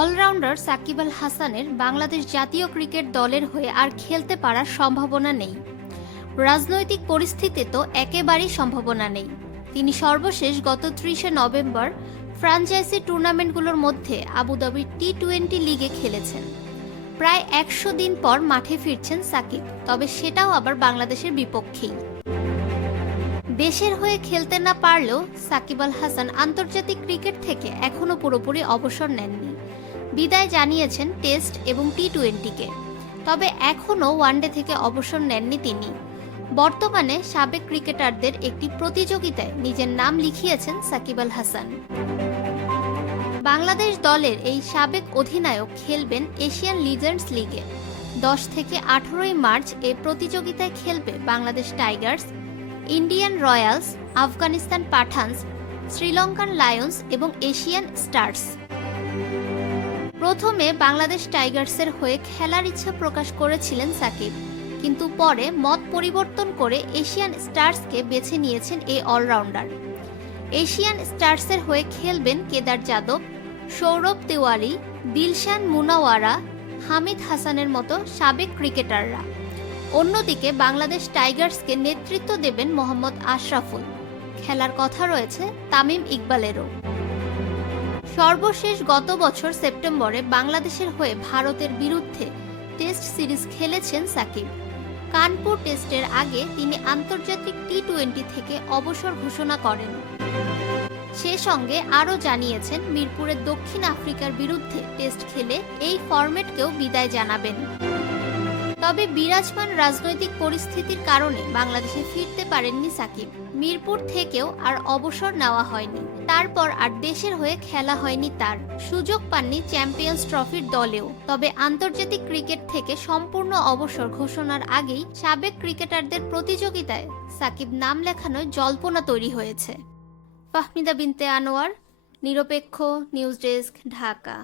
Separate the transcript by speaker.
Speaker 1: Allrounder Shakib Al হাসানের বাংলাদেশ জাতীয় cricket দলের হয়ে আর খেলতে পারার সম্ভাবনা নেই। রাজনৈতিক পরিস্থিতি তো একেবারেই সম্ভাবনা নেই। তিনি সর্বশেষ গত ত্রিশে নভেম্বর ফ্রাঞ্চাইজি টুর্নামেন্টগুলোর মধ্যে আবুধাবির টি টোয়েন্টি লিগে খেলেছেন। প্রায় একশো দিন পর মাঠে ফিরছেন সাকিব, তবে সেটাও আবার বাংলাদেশের বিপক্ষেই। দেশের হয়ে খেলতে না পারলেও সাকিব আল হাসান আন্তর্জাতিক ক্রিকেট থেকে এখনও পুরোপুরি অবসর নেননি। বিদায় জানিয়েছেন টেস্ট এবং টি টোয়েন্টিকে তবে এখনও ওয়ানডে থেকে অবসর নেননি তিনি। বর্তমানে সাবেক ক্রিকেটারদের একটি প্রতিযোগিতায় নিজের নাম লিখিয়েছেন সাকিব আল হাসান। বাংলাদেশ দলের এই সাবেক অধিনায়ক খেলবেন এশিয়ান লিজেন্ডস লিগে। দশ থেকে আঠারোই মার্চ এ প্রতিযোগিতায় খেলবে Bangladesh Tigers, Indian Royals, Afghanistan Pathans, Sri Lankan Lions এবং এশিয়ান স্টার্স। প্রথমে বাংলাদেশ টাইগার্সের হয়ে খেলার ইচ্ছা প্রকাশ করেছিলেন সাকিব, কিন্তু পরে মত পরিবর্তন করে এশিয়ান স্টার্সকে বেছে নিয়েছেন এই অলরাউন্ডার। এশিয়ান স্টার্সের হয়ে খেলবেন কেদার যাদব, সৌরভ তেওয়ারি, দিলশান মুনাওয়ারা, হামিদ হাসানের মতো সাবেক ক্রিকেটাররা। অন্যদিকে বাংলাদেশ টাইগার্সকে নেতৃত্ব দেবেন মোহাম্মদ আশরাফুল। খেলার কথা রয়েছে তামিম ইকবালেরও। সর্বশেষ গত বছর সেপ্টেম্বরে বাংলাদেশের হয়ে ভারতের বিরুদ্ধে টেস্ট সিরিজ খেলেছেন সাকিব। কানপুর টেস্টের আগে তিনি আন্তর্জাতিক টি টোয়েন্টি থেকে অবসর ঘোষণা করেন। সে সঙ্গে আরও জানিয়েছেন, মিরপুরের দক্ষিণ আফ্রিকার বিরুদ্ধে টেস্ট খেলে এই ফরম্যাটকেও বিদায় জানাবেন। তবে বিরাজমান রাজনৈতিক পরিস্থিতির কারণে বাংলাদেশে ফিরতে পারেননি সাকিব। মিরপুর থেকেও আর অবসর নেওয়া হয়নি। তারপর আর দেশের হয়ে খেলা হয়নি তার। সুযোগ পাননি চ্যাম্পিয়ন্স ট্রফির দলেও। তবে আন্তর্জাতিক ক্রিকেট থেকে সম্পূর্ণ অবসর ঘোষণার আগেই সাবেক ক্রিকেটারদের প্রতিযোগিতায় সাকিব নাম লেখানোয় জল্পনা তৈরি হয়েছে। ফাহমিদা বিনতে আনোয়ার, নিরপেক্ষ, নিউজ ডেস্ক, ঢাকা।